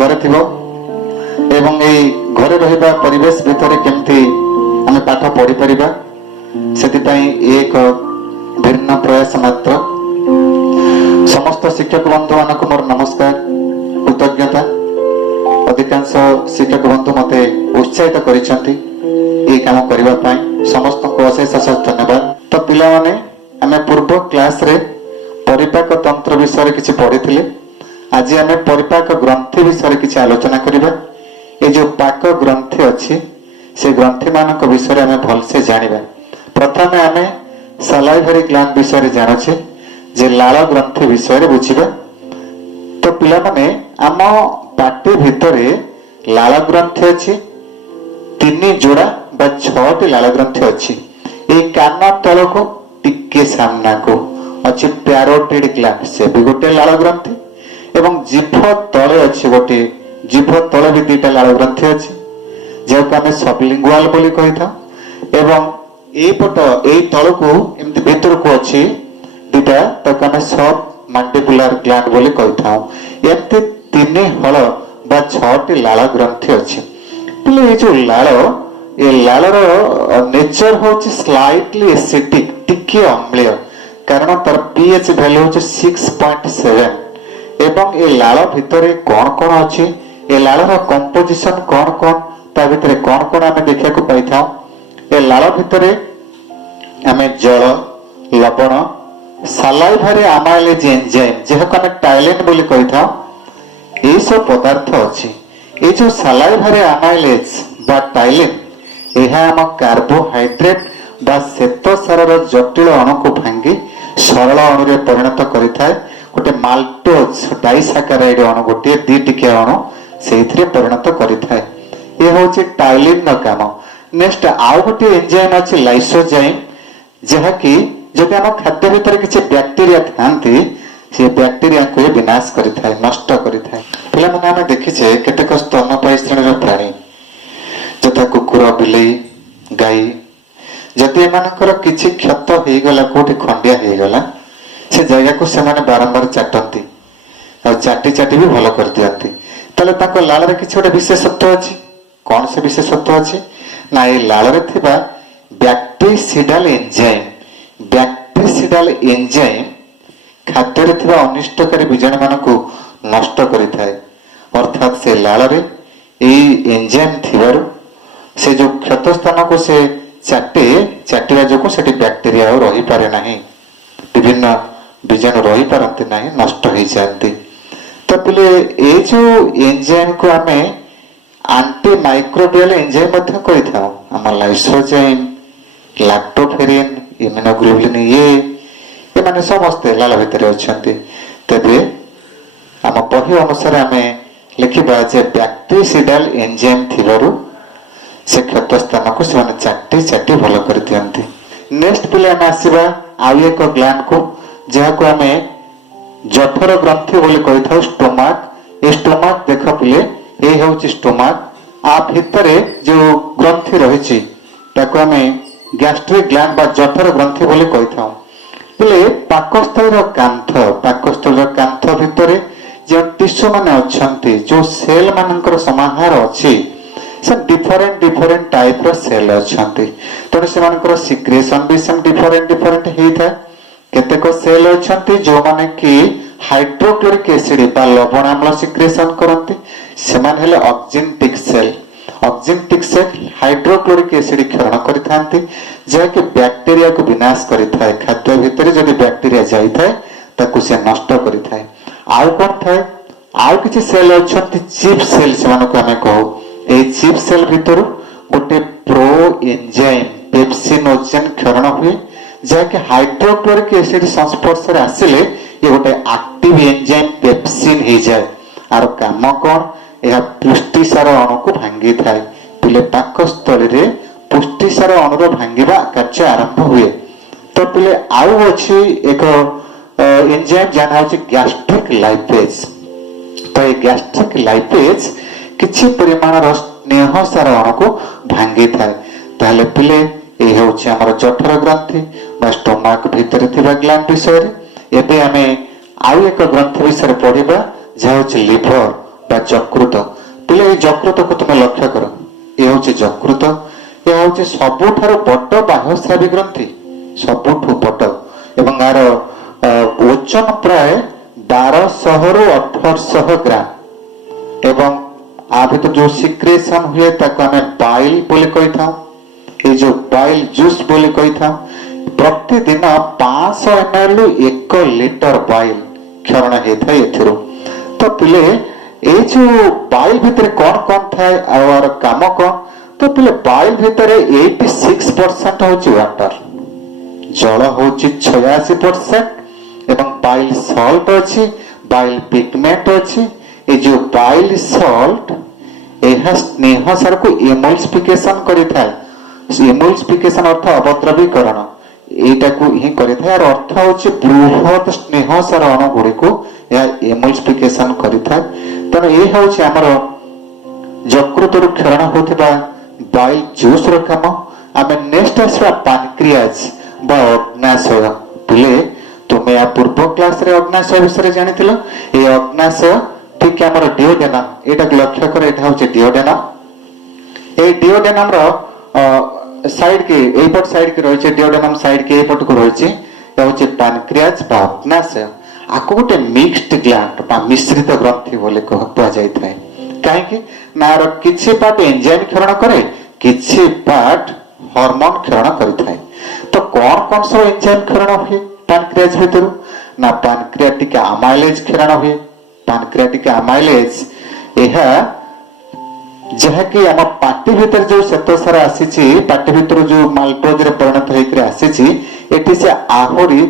घरे थिबो एवं ए घरे रहिबा परिवेश भितर केमती आमे पाठ पढ़ी परिबा सेतिपई एक भिन्न प्रयास मात्र। समस्त शिक्षक बंधु मानक मोर नमस्कार कृतज्ञता। अधिकांश शिक्षक बंधु मते उत्साहित करिसंती ए काम करिबा पई समस्त को अशेष अशेष धन्यवाद। तो पिला माने आमे पूर्व क्लास रे परिपाक तंत्र विषय किछि पढ़िथिले। आज आमे परिपाक ग्रंथि विषय किछि आलोचना करिबा। ए जो पाक ग्रंथि अछि से ग्रंथि मानक विषय आमे भल से जानिबा। प्रथमे आमे सलाइभरी ग्लैंड विषय जानुछे जे लाल ग्रंथि विषय बुझिबा। तो पिला माने आम पाटी भितरे लाल ग्रंथि अछि तीन जोड़ा बा 6टी लाल ग्रंथि अछि। ए कान तलको टिके सामना को अछि पैरोटिड ग्लैंड से भी गोटे लाल ग्रंथि एवं जिभ तले अछि गोटे जिभ तले भी दुईटा लाल ग्रंथि अछि जेको आमे सबलिंगुअल बोली कहिथा। एवं ए पट ए तलको एमति भीतर को अछि दुईटा ताको आमे सब मांडिबुलर ग्लैंड बोली कहिथा। एमति तीन हल बा 6टी लाल ग्रंथि अछि। पले ए जो लाल ए लालर नेचर होछि स्लाइटली एसिडिक टिके अम्लीय कारण तार पीएच वैल्यू होछि 6.7 एवं ए लाल भितरे कोन कोन अछि ए लालर कंपोजिशन कोन कोन ता भितरे कोन कोन आमे देखिया को पाइथा। ए लाल भितरे आमे जल लवण सालाइभारे अमाइलेज एंजाइम जेहको आमे टाइलिन बोली कहिथा ए सब पदार्थ अछि। ए जो सालाइभारे अमाइलेज बा टाइलिन एहा हम कार्बोहाइड्रेट बा श्वेत सारर जटिल अणु को भांगी सरल अणु रे परिणत करिथाय। गोटे माल्टोज डाइसैकाराइड अणु गोटे दी टिके अणु सेइथरे परिणत करिथाय। ए होछि टाइलिन न काम। नेक्स्ट आउ गोटे एंजाइम अछि लाइसोजाइम जेहा कि जदि हम खाद्य भितर किछि बैक्टीरिया थांती से बैक्टीरिया को विनाश करिथाय नष्ट करिथाय। पिला माने हम देखिछे केतेक स्तनपायी श्रेणीर प्राणी जथा कुकुर बिलेई गाई जदि एमानकर किछि क्षत हेगला कोठी खंडिया हेगला से जगह को से माने बारंबार चाटंती और चाटी चाटी भी भलो कर दियंती। तले ताको लाल रे किछि गोटे विशेषत्व अछि। कोन से विशेषत्व अछि ना ए लाल रे थिबा बैक्टीरिसिडल एंजाइम खाद्य रे थिबा अनिष्टकारी बीजाणु मानकु नष्ट करिथाय। अर्थात से लाल रे ए एंजाइम थिबारु से जो क्षत स्थान को से चाटिया जो सेठी बैक्टीरिया रही पारे नहीं विभिन्न बीजाणु रही पारती नहीं नष्ट हो जाती। तो पिले ए जो एंजाइम को आमे एंटी माइक्रोबियल एंजाइम मध्य कहिथाउ। हम लाइसोजाइम लैक्टोफेरिन इम्यूनोग्लोबुलिन ये माने समस्त लाल भितर अछंती। तबे हम बही अनुसार आमे लिखिबा जे बैक्टीरिसिडल एंजाइम थिबारु से क्षत स्थान को से चाटी चाटी भल कर दियंती। नेक्स्ट पिले आमे आसीबा आउ एक ग्लैंड को जहा को आमे जठर ग्रंथि बोली कहिथाउ स्टोमाक। ए स्टोमाक देख पिले ए होउची स्टोमाक आ भितरे जो ग्रंथि रहिछि ताको आमे गैस्ट्रिक ग्लैंड बा जठर ग्रंथि बोली कहिथाउ। पिले पाकस्थलीर कांथ भितरे जो टिश्यू माने अछंती जो सेल मानकर समाहार अछि से डिफरेंट टाइप रो सेल अछंती। तने से मानकर सिक्रेशन भी सम डिफरेंट हेइथा। केतेक सेल अछंती जो माने कि हाइड्रोक्लोरिक एसिड बा लवण अम्ल सिक्रेशन करंती से माने हेले ऑक्जिनटिक सेल हाइड्रोक्लोरिक एसिड क्षरण करिथांती जे कि बैक्टीरिया को विनाश करिथाय। खाद्य भितर जदि बैक्टीरिया जाइथाय ताकु से नष्ट करिथाय। आउ कोन थाय आउ किछि सेल अछंती चिप सेल से मानको हमें कहू। ए चिप सेल भितर गोटे प्रो एंजाइम पेप्सिनोजेन क्षरण हुए जहाँकि हाइड्रोक्लोरिक एसिड संस्पर्श रे आसिले ये गोटे एक्टिव एंजाइम पेप्सिन हो जाए। आर काम कौन यह पुष्टिसार अणु को भांगी थाए। पिले पाकस्थली रे पुष्टिसार अणुर भांगिबा कार्य आरंभ हुए। तो पिले आउ अछि एक एंजाइम जाना होछि गैस्ट्रिक लाइपेज। तो ये गैस्ट्रिक लाइपेज किछि परिमाणर स्नेह सार अणु को भांगी थाए। ताले पिले ए होछि हमर जठर ग्रंथि बा स्टोमाक भितर थिबा ग्लैंड विषय रे। एबे हमें आउ एक ग्रंथि विषय पढ़िबा जे होछि लिवर বা যକୃତ। ପିଲେ ଏଇ ଯକୃତକୁ ତୁମେ ଲକ୍ଷ୍ୟ କର, ଏ ହଉଛି ଯକୃତ, ଏ ହଉଛି ସବୁଠାରୁ ବଡ ବାହ୍ୟସ୍ରାବୀ ଗ୍ରନ୍ଥି, ସବୁଠୁ ବଡ, ଏବଂ ଏହାର ଓଜନ ପ୍ରାୟ 1200 ରୁ 1800 ଗ୍ରାମ, ଏବଂ ଆ ଭିତରେ ଯୋଉ ସିକ୍ରେସନ ହୁଏ ତାକୁ ଆମେ ବାଇଲ ବୋଲି କହିଥାଉ, ଏଇ ଯୋଉ ବାଇଲ ଜୁସ୍ ବୋଲି କହିଥାଉ। ପ୍ରତିଦିନ 500 ml ରୁ 1 ଲିଟର ବାଇଲ କ୍ଷରଣ ହେଇଥାଏ ଏଥିରୁ। ତ ପିଲେ ଏଇ ଯୋଉ ବାଇଲ ଭିତରେ କଣ କଣ ଥାଏ ଆଉ ଆର କାମ କଣ? ତ ପିଲେ ବାଇଲ ଭିତରେ 86% ହଉଛି ୱାଟର, ଜଳ ହଉଛି 86%, ଏବଂ ବାଇଲ ସଲ୍ଟ ଅଛି, ବାଇଲ ପିଗମେଣ୍ଟ ଅଛି। ଏ ଯୋଉ ବାଇଲ ସଲ୍ଟ ଏହା ସ୍ନେହ ସାରକୁ ଏମୁଲସିଫିକେସନ କରିଥାଏ। ଏମୁଲସିଫିକେସନ ଅର୍ଥ ଅବଦ୍ରବୀକରଣ, এইটাକୁ ହିଁ କରିଥାଏ। ଆର ଅର୍ଥ ହଉଛି ବୃହତ ସ୍ନେହ ସାର ଅଣୁ ଗୁଡ଼ିକୁ ଏହା ଏମୁଲସିଫିକେସନ କରିଥାଏ। ତେଣୁ ଏ ହଉଛି ଆମର ଯକୃତରୁ କ୍ଷରଣ ହେଉଥିବା ବାଇଲ ଜୁସ୍ ର କାମ। ଆମେ ନେକ୍ସଟ ଆସିବା ପାନକ୍ରିଆଜ ବା ଅଗ୍ନାଶୟ। ପିଲେ ତୁମେ ୟା ପୂର୍ବ କ୍ଲାସରେ ଅଗ୍ନାଶୟ ବିଷୟରେ ଜାଣିଥିଲ। এই ଅଗ୍ନାଶୟ ঠিক ଆମର ଡିଓଡେନମ, ଏଇଟାକୁ ଲକ୍ଷ୍ୟ କର, ଏଇଟା ହଉଛି ଡିଓଡେନମ। এই ଡିଓଡେନମ ର ସାଇଡ କି এইপট সাইড কি রয়েছে, ডিওডেনাম সাইড কি এইপটକୁ রয়েছে, এটা হচ্ছে পানক্রিয়াজ বা অগ্নাশয়। আকু গোটে মিক্সড গ্ল্যান্ড বা মিশ্রিত গ্রন্থি বলে কুହାଯାଇଥାଏ। কাହିଁକି ନା ଆର କିଛି ପାର୍ଟ ଏନଜାଇମ କ୍ଷରଣ କରେ, କିଛି ପାର୍ଟ ହରମୋନ କ୍ଷରଣ କରିଥାଏ। ତ କଣ କଣ ସବୁ ଏନଜାଇମ କ୍ଷରଣ ହୁଏ ପାନକ୍ରିଆଜ ଭିତରୁ? ନା ପାନକ୍ରିଆଟିକ ଆମାଇଲେଜ କ୍ଷରଣ ହୁଏ। ପାନକ୍ରିଆଟିକ ଆମାଇଲେଜ ଏହା ଯାହାକି ଆମ ପାଟି ଭିତରେ ଯୋଉ ଶ୍ୱେତସାର ଆସିଛି, ପାଟି ଭିତରୁ ଯୋଉ ମାଲଟୋଜରେ ପରିଣତ ହେଇକି ଆସିଛି, ଏଠି ସେ ଆହୁରି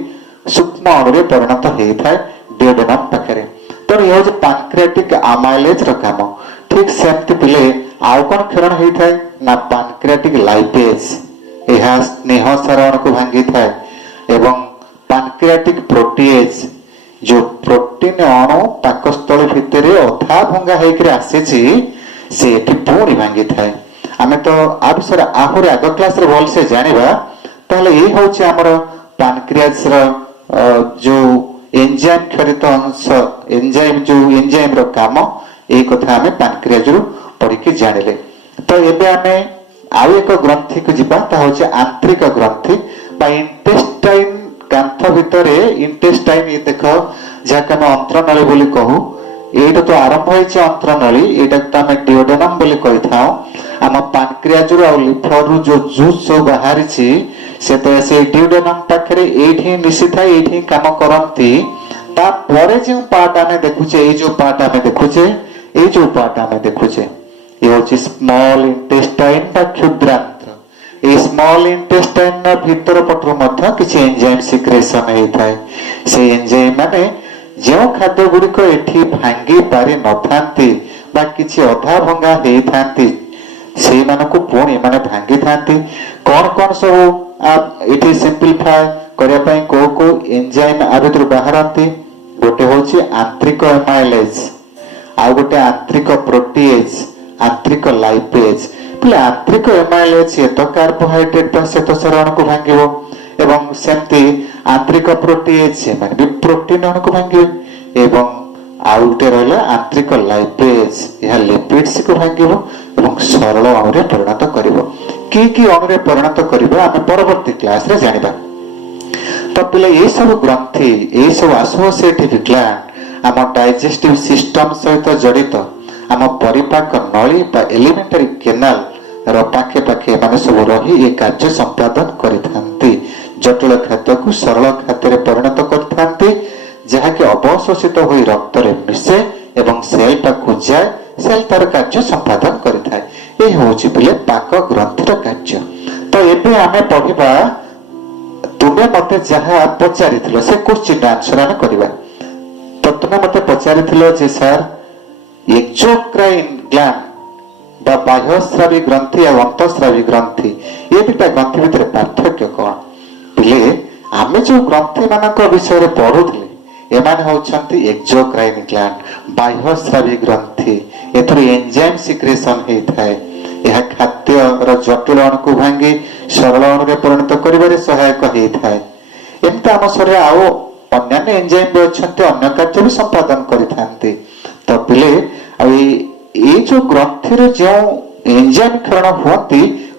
ସୂକ୍ଷ୍ମ ଅଣୁରେ ପରିଣତ ହେଇଥାଏ ଡିଓଡେନମ ପାଖରେ। ତେଣୁ ଏ ହଉଛି ପାନକ୍ରିଆଟିକ ଆମାଇଲେଜ ର କାମ। ଠିକ ସେମିତି ପିଲେ ଆଉ କଣ କ୍ଷରଣ ହେଇଥାଏ ନା ପାନକ୍ରିଆଟିକ ଲାଇପେଜ, ଏହା ସ୍ନେହ ସାର ଅଣୁକୁ ଭାଙ୍ଗିଥାଏ। ଏବଂ ପାନକ୍ରିଆଟିକ ପ୍ରୋଟିଏଜ, ଯୋଉ ପ୍ରୋଟିନ ଅଣୁ ପାକସ୍ଥଳୀ ଭିତରେ ଅଧା ଭଙ୍ଗା ହେଇକି ଆସିଛି ସେ ଏଠି ପୁଣି ଭାଙ୍ଗିଥାଏ। ଆମେ ତ ଆ ବିଷୟରେ ଆହୁରି ଆଗ କ୍ଲାସରେ ଭଲସେ ଜାଣିବା। ତାହେଲେ ଏଇ ହଉଛି ଆମର ପାନକ୍ରିଆଜର ଯୋଉ ଏନଜାଇମ କ୍ଷରିତ ଅଂଶ, ଏନଜାଇମ ଯୋଉ ଏନଜାଇମ ର କାମ, এই କଥା ଆମେ ପାନକ୍ରିଆଜରୁ ପଢିକି ଜାଣିଲେ। ତ ଏବେ ଆମେ ଆଉ ଏକ ଗ୍ରନ୍ଥିକୁ ଯିବା, ତାହା ହଉଛି ଆନ୍ତ୍ରିକ ଗ୍ରନ୍ଥି ବା ଇଣ୍ଟେଷ୍ଟାଇନ। କାନ୍ଥ ଭିତରେ ଇଣ୍ଟେଷ୍ଟାଇନ, ଦେଖ ଯାହାକୁ ଆମେ ଅନ୍ତ୍ରନଳୀ ବୋଲି କହୁ, এইটা তো আরম্ভ হয়েছে অন্ত্রনলী, এটাকে তো আমি ডিওডেনাম বলে কইথাও। আমার পানক্রিয়াজরু আর লিফরু যে জুস সব বাহারিছি, সে তো সেই ডিওডেনাম পাখরে এইଠି মিশি থাকে, এইଠି কাম করନ୍ତି। তারপরে যে পার্ট আমি দেখুছে, এই যে পার্ট আমি দেখুছে, এই যে পার্ট আমি দেখুছে, এ হচ্ছে স্মল ইন্টেস্টাইন বা ক্ষুদ্রান্ত্র। এই স্মল ইন্টেস্টাইন ভিতর পটর মধ্যে কিছু এনজাইম সিক্রেশন হইଥାଏ। সেই এনজাইম মানে ଯେଉଁ ଖାଦ୍ୟ ଗୁଡ଼ିକ ଏଠି ଭାଙ୍ଗି ପାରି ନଥାନ୍ତି ବା କିଛି ଅଧା ଭଙ୍ଗା ହେଇଥାନ୍ତି, ସେଇମାନଙ୍କୁ ପୁଣି ଏମାନେ ଭାଙ୍ଗିଥାନ୍ତି। କଣ କଣ ସବୁ ଏଠି ସିମ୍ପଲିଫାଏ କରିବା ପାଇଁ କୋଉ କୋଉ ଏନଜାଇମ ଆ ଭିତରୁ ବାହାରନ୍ତି? ଗୋଟେ ହଉଛି ଆନ୍ତ୍ରିକ ଏମାଇଲେଜ, ଆଉ ଗୋଟେ ଆନ୍ତ୍ରିକ ପ୍ରୋଟିଏଜ, ଆନ୍ତ୍ରିକ ଲାଇପେଜ। ପିଲେ ଆନ୍ତ୍ରିକ ଏମାଇଲେଜ ଶ୍ଵେତ କାର୍ବୋହାଇଡ୍ରେଟ ବା ଶ୍ୱେତସାର ଅଣୁକୁ ଭାଙ୍ଗିବ, ଏବଂ ସେମିତି ଆନ୍ତ୍ରିକ ପ୍ରୋଟିଏଜ ସେମାନେ ବି ପ୍ରୋଟିନ ଅଣୁକୁ ଭାଙ୍ଗିବେ। ଏବଂ ଆଉ ଗୋଟେ ରହିଲା ଆନ୍ତ୍ରିକ ଲାଇପେଜ, ଏହା ଲିପିଡ୍ସକୁ ଭାଙ୍ଗିବ ଏବଂ ସରଳ ଅଣୁରେ ପରିଣତ କରିବ। କି କି ଅଣୁରେ ପରିଣତ କରିବ ଆମେ ପରବର୍ତ୍ତୀ କ୍ଲାସରେ ଜାଣିବା। ତ ପିଲେ ଏଇ ସବୁ ଗ୍ରନ୍ଥି, ଏଇ ସବୁ ଆସୋସିଏଟିଭ ଗ୍ଲାଣ୍ଡ ଆମ ଡାଇଜେଷ୍ଟିଭ ସିଷ୍ଟମ ସହିତ ଜଡ଼ିତ, ଆମ ପରିପାକ ନଳୀ ବା ଏଲିମେଣ୍ଟାରୀ କେନାଲ ର ପାଖେ ପାଖେ ଏମାନେ ସବୁ ରହି ଏ କାର୍ଯ୍ୟ ସମ୍ପାଦନ କରିଥାନ୍ତି। ଜଟିଳ ଖାଦ୍ୟକୁ ସରଳ ଖାଦ୍ୟରେ ପରିଣତ କରିଥାନ୍ତି, ଯାହାକି ଅବଶୋଷିତ ହୋଇ ରକ୍ତରେ ମିଶେ ଏବଂ ସେଲ ପାଖକୁ ଯାଏ, ସେଲ ତାର କାର୍ଯ୍ୟ ସମ୍ପାଦନ କରିଥାଏ। ଏହି ହେଉଛି ପିଲେ ପାକ ଗ୍ରନ୍ଥିର କାର୍ଯ୍ୟ। ତ ଏବେ ଆମେ ପଢିବା, ତୁମେ ମତେ ଯାହା ପଚାରିଥିଲ ସେ କୋଶ୍ଚିନ୍ ଆନ୍ସର ଆମେ କରିବା। ତ ତୁମେ ମତେ ପଚାରିଥିଲ ଯେ ସାର୍ ଏକ୍ସୋକ୍ରାଇନ ଗ୍ଲାଣ୍ଡ ବା ବାହ୍ୟସ୍ରାବୀ ଗ୍ରନ୍ଥି ଆଉ ଅନ୍ତଃସ୍ରାବୀ ଗ୍ରନ୍ଥି, ଏ ଦୁଇଟା ଗ୍ରନ୍ଥି ଭିତରେ ପାର୍ଥକ୍ୟ କଣ? ପିଲେ ଆମେ ଯୋଉ ଗ୍ରନ୍ଥି ମାନଙ୍କ ବିଷୟରେ ପଢୁଥିଲେ, ଏମାନେ ହଉଛନ୍ତି ଏକ୍ସୋକ୍ରାଇନ ଗ୍ଲାଣ୍ଡ, ବାହ୍ୟସ୍ରାବୀ ଗ୍ରନ୍ଥି। ଏଥିରୁ ଏନଜାଇମ ସିକ୍ରେସନ ହେଇଥାଏ। ଏହା ଖାଦ୍ୟର ଜଟିଳ ଅଣୁକୁ ଭାଙ୍ଗି ସରଳ ଅଣୁରେ ପରିଣତ କରିବାରେ ସହାୟକ ହେଇଥାଏ। ଏମିତି ଆମ ଶରୀରରେ ଆଉ ଅନ୍ୟାନ୍ୟ ଏନଜାଇମ ବି ଅଛନ୍ତି, ଅନ୍ୟ କାର୍ଯ୍ୟ ବି ସମ୍ପାଦନ କରିଥାନ୍ତି। ତ ପିଲେ जो ग्रंथि जो एंजाइम क्षरण हुआ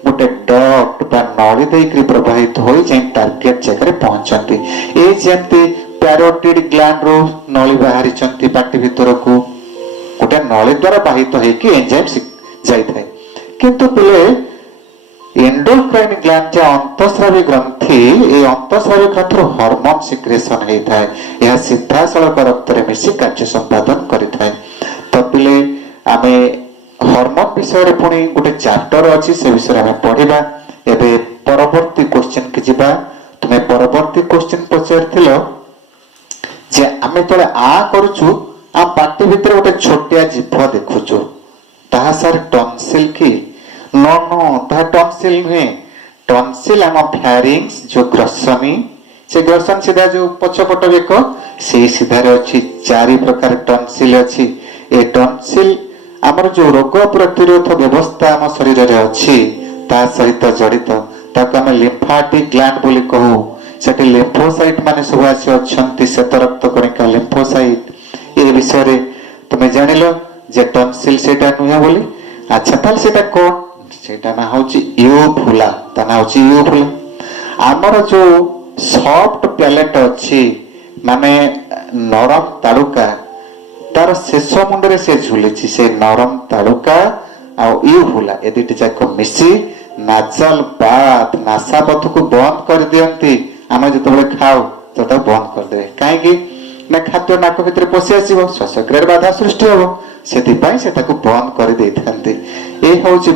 गोटे डक्ट बा नली देकर प्रवाहित हो टार्गेट जगह पहुंचती ये जमती पैरोटिड ग्लैंड रो नली बाहरी पार्टी भीतर को गोटे नली द्वारा बाहित होगी एंजाइम जाए किंतु पिले एंडोक्राइन ग्लैंड अंतस्रावी ग्रंथि ये अंतस्रावी ग्रंथि हार्मोन सिक्रेशन होता है यह सीधा सड़क रक्त में मिसी कार्य संपादन करें तो पिले आम हार्मोन विषय पुणी गोटे चैप्टर अच्छी से विषय आम पढ़ा एवं परवर्ती क्वेश्चन की जीवा तुम्हें परवर्ती क्वेश्चन पचार जे आम जो आ करुचु आ पार्टी भितर गोटे छोटिया जीभ देखुचु ताहा सर टॉन्सिल की नो नो ताहा टॉन्सिल नुहे टॉन्सिल आम फ्लैरिंग्स जो ग्रसनी से ग्रसन सीधा जो पछपट बेक से सीधार अच्छी 4 प्रकार टॉन्सिल अच्छी ए टॉन्सिल आमर जो रोग प्रतिरोध व्यवस्था आम शरीर रे अच्छी ता सहित जड़ित ताको आम लिम्फाटिक ग्लैंड बोली कहू सेठी लिम्फोसाइट माने सब आसी अछंती श्वेत रक्त कणिका लिम्फोसाइट ए विषय रे तुमे जानिलो जे टॉन्सिल सेटा नुहे बोली अच्छा ताल सेटा कोन सेटा ना होची यूफुला ता ना होची यूफुला आमर जो सॉफ्ट पैलेट अच्छी माने नरम तालुका तार शेष मुंडे से झुली से नरम तालुका आउला ए दुटी जाक मिसी नाजल बात नासा पथ को बंद कर दियंती आम जो खाऊ तो बंद करदे कहीं ना खाद्य नाक भीतर पशि आसो श्वासक्रिय बाधा सृष्टि हम से बंद कर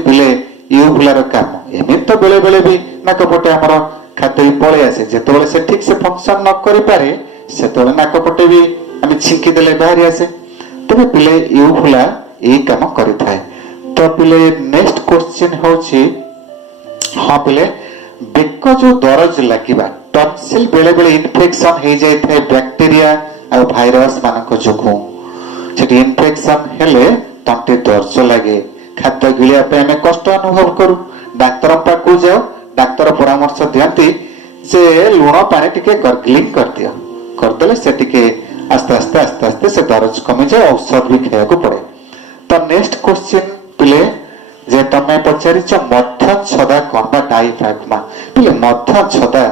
पिले यूफुलार काम एमती तो बेले बेले भी नाक पटे आमर खाद्य पलि आसे जो से ठीक से फंक्शन न करि पारे से नाक पटे भी आम छिंकी देले बाहरी आसे तबे पिले यूफुला यही काम करिथाए तो पिले नेक्स्ट क्वेश्चन होची हाँ पिले बेक जो दरज लागिबा टॉन्सिल बेले बेले इन्फेक्शन हो जाए थे बैक्टीरिया और भाइरस मानक जोगु सेठी इन्फेक्शन हेले तंटे दर्ज लगे खाद्य गिलिया पे हमें कष्ट अनुभव करू डाक्तर पाखु जाओ डाक्तर परामर्श दियंती जे लुण पानी टिके गर्गलिंग कर दियो करदेले से टिके आस्ते आस्ते आस्ते आस्ते से दर्ज कमी जाए औषध भी खाया को पड़े तो नेक्स्ट क्वेश्चन पिले जे तमे पचारिच मध्यम छदा कोन बा डायफ्राग्मा पिले मध्यम छदा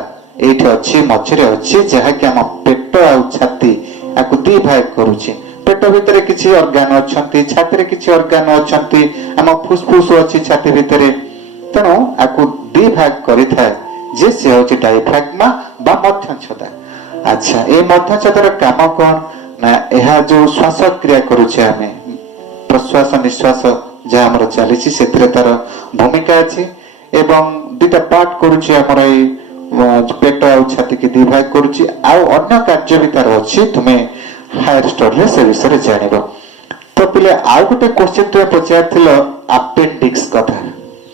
एठी अछि मझिरे अछि जहा कि हम पेट आ छाती आकु दी भाग करूछि पेट भितरे किछि ऑर्गन अछंती छाती रे किछि ऑर्गन अछंती हम फुसफुस अछि छाती भितरे तनो आकु दी भाग करिथा जे से होछि डायफ्राग्मा बा मध्यम छदा अच्छा ए मध्यम छदार काम कोन ना एहा जो श्वास क्रिया करूछि हमें प्रश्वास निश्वास जहाँ हमर चली तार भूमिका अच्छी एवं दुटा पार्ट करुच्ची हमर पेट आ छाती की दी भाग करुच्ची अन्य कार्य भी तार अच्छी तुम्हें हायर स्टडी से विषय जान तो पिले आउ गोटे क्वेश्चन तुम पचार अपेंडिक्स कथा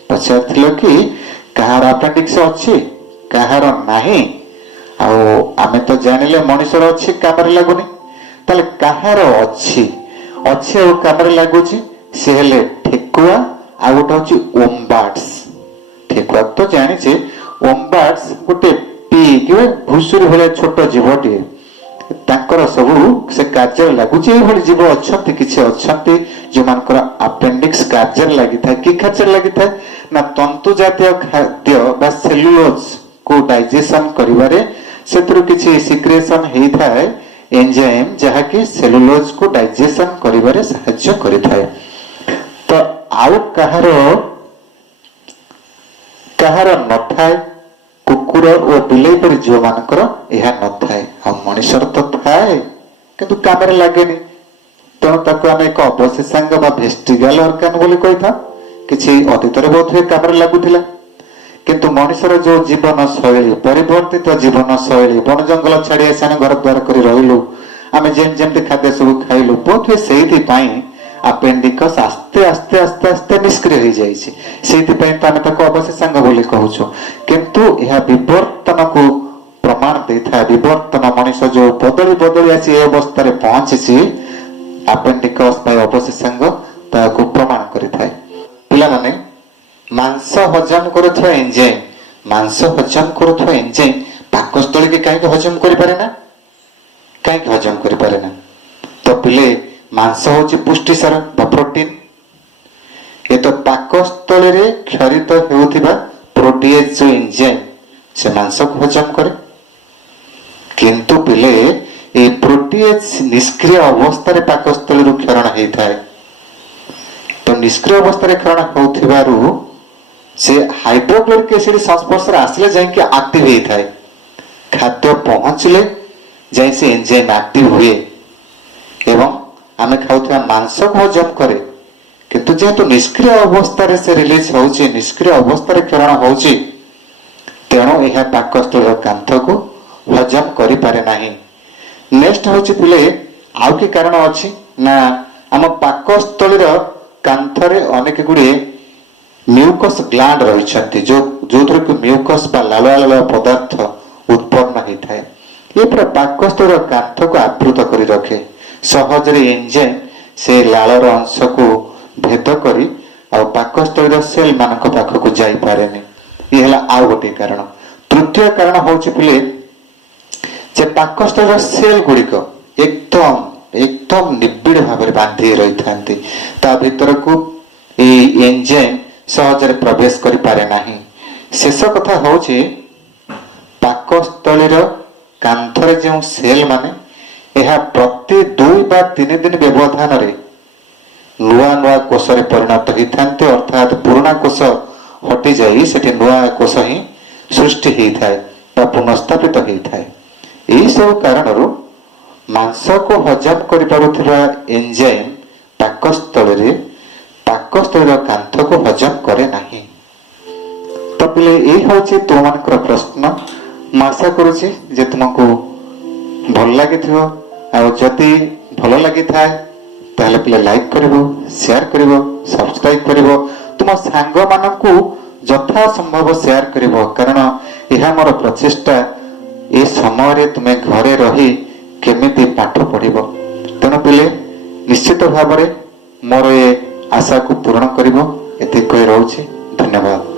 पचार कि कहार अपेंडिक्स अच्छी कहार नाही आमे तो जानिले मनुष्यर अच्छी काम लगुनि ताले कहार अच्छी अच्छी और काम लगुची से हेले ठेकुआ आ गोटे होची ओम्बाट्स ठेकुआ तो जानिचे ओम्बाट्स गोटे पी कि घुसुरी भले छोट जीवटे तांकर सब से कार्य लगुची एभली जीव अछंती किछि अछंती जो मानकर अपेंडिक्स कार्य लागि था कि कार्य लागि था ना तंतु जातीय खाद्य बा सेलुलोज को डाइजेशन करिवारे सेतरु किछि सिक्रेशन हेई थाए एंजाइम जहा कि सेलुलोज को डाइजेशन करिवारे सहायता करिथाए तो आउ कहार नथाए कुकुर और बिलाई पर झील मानकर यह नथाए मनुष्यर तो थाए किंतु काम लगेनि तेणु ताको आम एक अवशेषांग बा भेस्टिगल ऑर्गन बोली कही था किछि अतीत बहुत हुए काम लगुला किंतु मनुष्यर जो जीवन शैली परिवर्तित जीवन शैली वन जंगल छाड़ी आसी घर द्वार कर रहिलु आम जमी खाद्य सब खाइलु बहुत हुए से अपेंडिकस आस्ते आस्ते आस्ते आस्ते निष्क्रिय हो जाए तो अवशेषांग बोली कहूँ किंतु यह विवर्तन को प्रमाण देता विवर्तन मनुष्य जो बदली बदली आसी अवस्था पहुंची अपेंडिकस अवशेषांग ताको प्रमाण करिथाए पिला माने मांस हजम करुवा एंजाइम मांस हजम करुवा एंजाइम पाकस्थली की कहीं हजम करें ना कहीं हजम करें तो पिले ମାଂସ ହେଉଛି ପୁଷ୍ଟିସାର ବା ପ୍ରୋଟିନ୍। ଏ ତ ପାକସ୍ଥଳୀରେ କ୍ଷରିତ ହେଉଥିବା ପ୍ରୋଟିଏଜ୍ ଯେଉଁ ଏଞ୍ଜାଇମ୍ ସେ ମାଂସକୁ ହଜମ କରେ। କିନ୍ତୁ ପିଲେ এই ପ୍ରୋଟିଏଜ୍ ନିଷ୍କ୍ରିୟ ଅବସ୍ଥାରେ ପାକସ୍ଥଳୀରୁ କ୍ଷରଣ ହେଇଥାଏ। ତ ନିଷ୍କ୍ରିୟ ଅବସ୍ଥାରେ କ୍ଷରଣ ହେଉଥିବାରୁ ସେ ହାଇଡ୍ରୋକ୍ଲୋରିକ୍ ଏସିଡ୍ ସଂସ୍ପର୍ଶରେ ଆସିଲେ ଯାଇକି ଆକ୍ଟିଭ ହେଇଥାଏ। ଖାଦ୍ୟ ପହଞ୍ଚିଲେ ଯାଇ ସେ ଏଞ୍ଜାଇମ୍ ଆକ୍ଟିଭ ହୁଏ ଏବଂ ଆମେ ଖାଉଥିବା ମାଂସକୁ ହଜମ କରେ। କିନ୍ତୁ ଯେହେତୁ ନିଷ୍କ୍ରିୟ ଅବସ୍ଥାରେ ସେ ରିଲିଜ୍ ହେଉଛି, ନିଷ୍କ୍ରିୟ ଅବସ୍ଥାରେ କ୍ଷରଣ ହେଉଛି, ତେଣୁ ଏହା ପାକସ୍ଥଳୀର କାନ୍ଥକୁ ହଜମ କରିପାରେ ନାହିଁ। ନେକ୍ସଟ ହେଉଛି ପିଲେ ଆଉ କି କାରଣ ଅଛି ନା ଆମ ପାକସ୍ଥଳୀର କାନ୍ଥରେ ଅନେକ ଗୁଡ଼ିଏ ମ୍ୟୁକସ୍ ଗ୍ଲାଣ୍ଡ ରହିଛନ୍ତି, ଯୋଉଥିରେ କି ମ୍ୟୁକସ୍ ବା ଲାଳୁଆ ଲାଳୁଆ ପଦାର୍ଥ ଉତ୍ପନ୍ନ ହେଇଥାଏ। ଏ ପୁରା ପାକସ୍ଥଳୀର କାନ୍ଥକୁ ଆବୃତ କରି ରଖେ। ସହଜରେ ଏଞ୍ଜାଇମ୍ ସେ ଲାଳର ଅଂଶକୁ ଭେଦ କରି ଆଉ ପାକସ୍ଥଳୀର ସେଲ୍ ମାନଙ୍କ ପାଖକୁ ଯାଇପାରେନି। ଇଏ ହେଲା ଆଉ ଗୋଟିଏ କାରଣ। ତୃତୀୟ କାରଣ ହେଉଛି ପିଲେ ଯେ ପାକସ୍ଥଳୀର ସେଲ୍ ଗୁଡ଼ିକ ଏକଦମ ନିବିଡ଼ ଭାବରେ ବାନ୍ଧି ରହିଥାନ୍ତି। ତା ଭିତରକୁ ଏଇ ଏଞ୍ଜାଇମ୍ ସହଜରେ ପ୍ରବେଶ କରିପାରେ ନାହିଁ। ଶେଷ କଥା ହେଉଛି ପାକସ୍ଥଳୀର କାନ୍ଥରେ ଯେଉଁ ସେଲ୍ ମାନେ ଏହା ପ୍ରତି 2 ବା 3 ଦିନ ବ୍ୟବଧାନରେ ନୂଆ ନୂଆ କୋଷରେ ପରିଣତ ହେଇଥାନ୍ତି। ଅର୍ଥାତ୍ ପୁରୁଣା କୋଷ ହଟିଯାଇ ସେଠି ନୂଆ କୋଷ ହିଁ ସୃଷ୍ଟି ହେଇଥାଏ ବା ପୁନଃସ୍ଥାପିତ ହେଇଥାଏ। ଏହିସବୁ କାରଣରୁ ମାଂସକୁ ହଜମ କରିପାରୁଥିବା ଏଞ୍ଜାଇମ୍ ପାକସ୍ଥଳୀର କାନ୍ଥକୁ ହଜମ କରେ ନାହିଁ। ତ ପିଲେ ଏଇ ହେଉଛି ତୁମମାନଙ୍କର ପ୍ରଶ୍ନ। ମୁଁ ଆଶା କରୁଛି ଯେ ତୁମକୁ ଭଲ ଲାଗିଥିବ। ଆଉ ଯଦି ଭଲ ଲାଗିଥାଏ ତାହେଲେ ପିଲେ ଲାଇକ୍ କରିବ, ସେୟାର କରିବ, ସବସ୍କ୍ରାଇବ୍ କରିବ, ତୁମ ସାଙ୍ଗମାନଙ୍କୁ ଯଥା ସମ୍ଭବ ସେୟାର କରିବ। କାରଣ ଏହା ମୋର ପ୍ରଚେଷ୍ଟା ଏ ସମୟରେ ତୁମେ ଘରେ ରହି କେମିତି ପାଠ ପଢ଼ିବ। ତେଣୁ ପିଲେ ନିଶ୍ଚିତ ଭାବରେ ମୋର ଏ ଆଶାକୁ ପୂରଣ କରିବ। ଏତିକି କହି ରହୁଛି। ଧନ୍ୟବାଦ।